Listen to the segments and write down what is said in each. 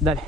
Dale.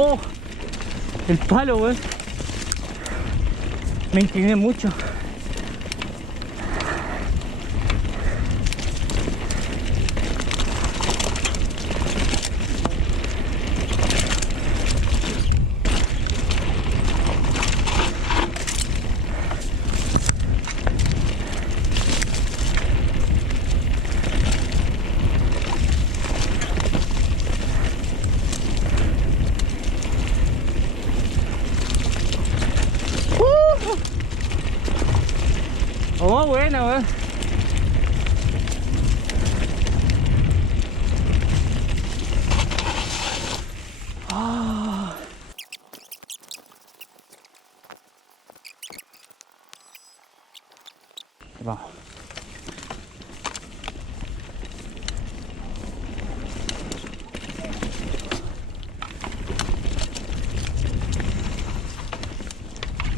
Oh, el palo, güey. Me incliné mucho. Oh, buena, güey. Ah. Vamos.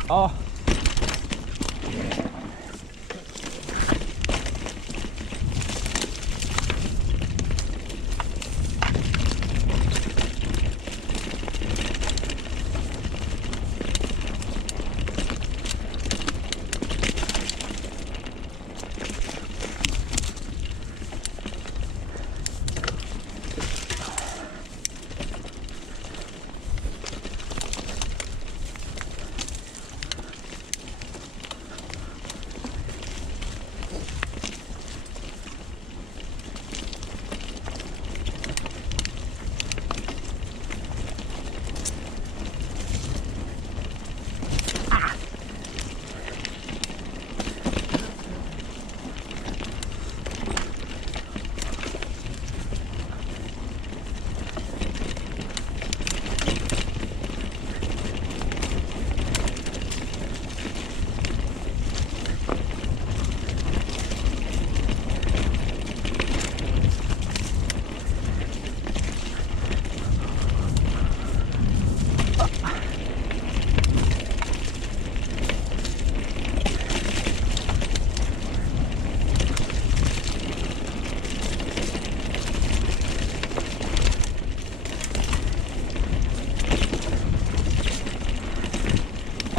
Oh.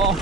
Oh.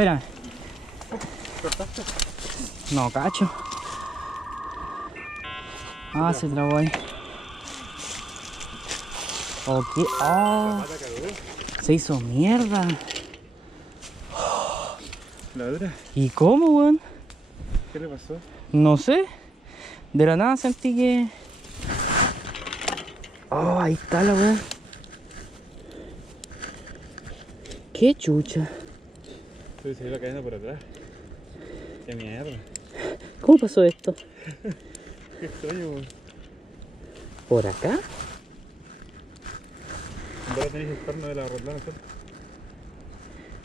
Espera. ¿Cortaste? No, cacho. Ah, se trabó ahí. Ok. Oh, La pata cagó. se hizo mierda. La dura. ¿Y cómo, weón? ¿Qué le pasó? No sé. De la nada sentí que... Oh, ahí está la weón. Qué chucha. Uy, se iba cayendo por atrás. Qué mierda. ¿Cómo pasó esto? Qué extraño, weón. ¿Por acá? Ahora tenéis el perno de la rotlana, ¿cierto?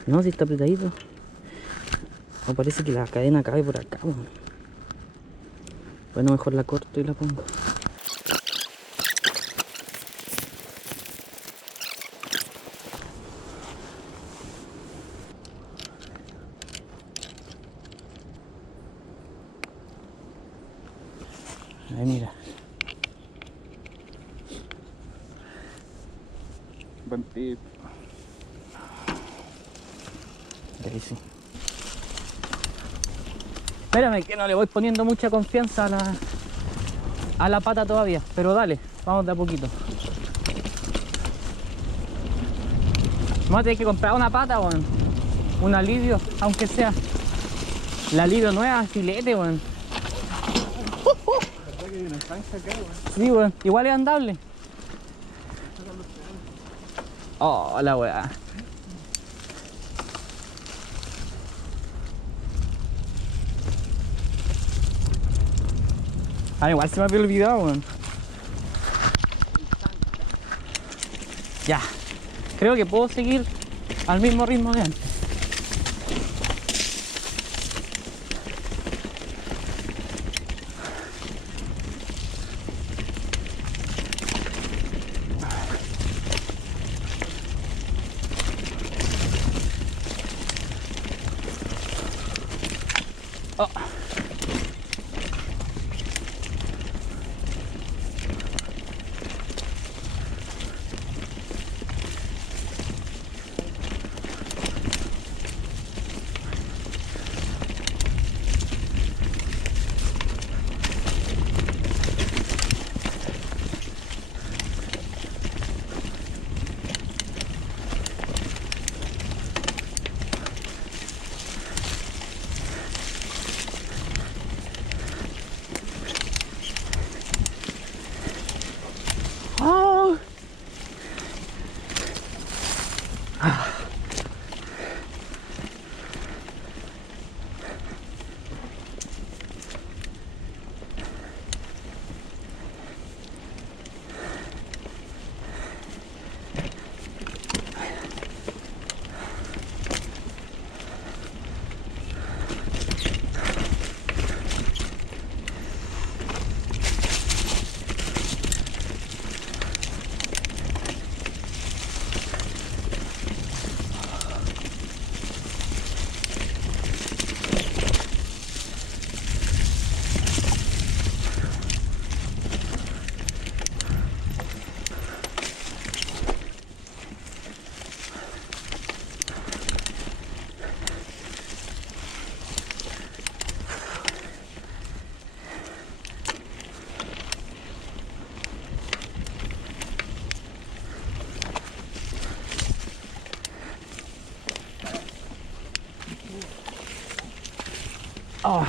No, si está apretadito. No, parece que la cadena cabe por acá, weón. Bueno, mejor la corto y la pongo. Ahí mira. Buen tip. Ahí sí. Espérame que no le voy poniendo mucha confianza a la pata todavía. Pero dale, vamos de a poquito. Vamos a tener que comprar una pata, weón. Un alivio, aunque sea. El alivio no es a filete, weón. ¿Verdad que hay una zanja acá, weón? Sí, weón. Igual es andable. Oh, la weá. Ah, igual se me había olvidado, weón. Ya. Creo que puedo seguir al mismo ritmo de antes. Oh. Oh. Ah. Oh.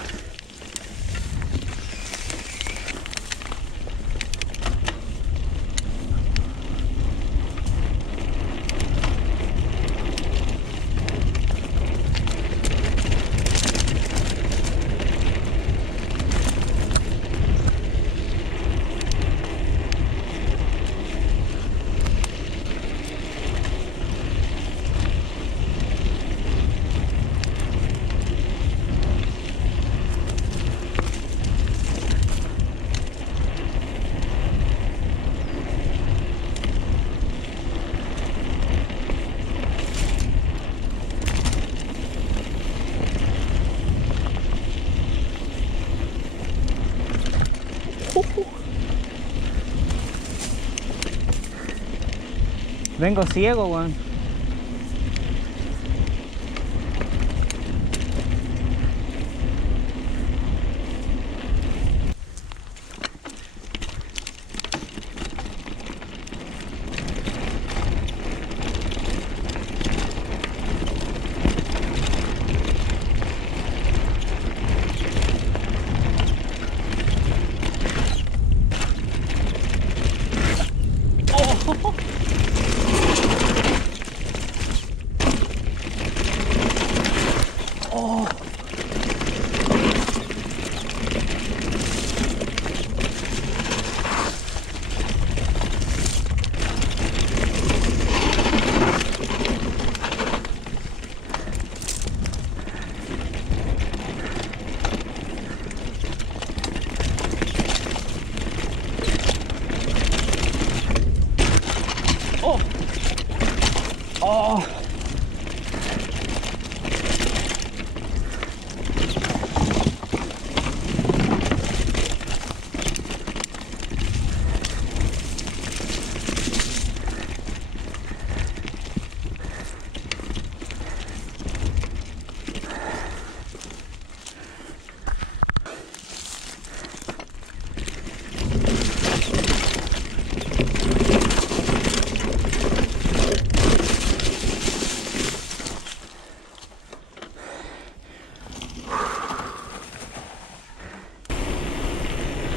Vengo ciego, weón.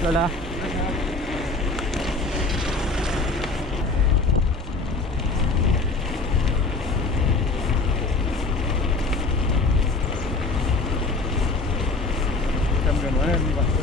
Lola. Cambio 9, mi papá.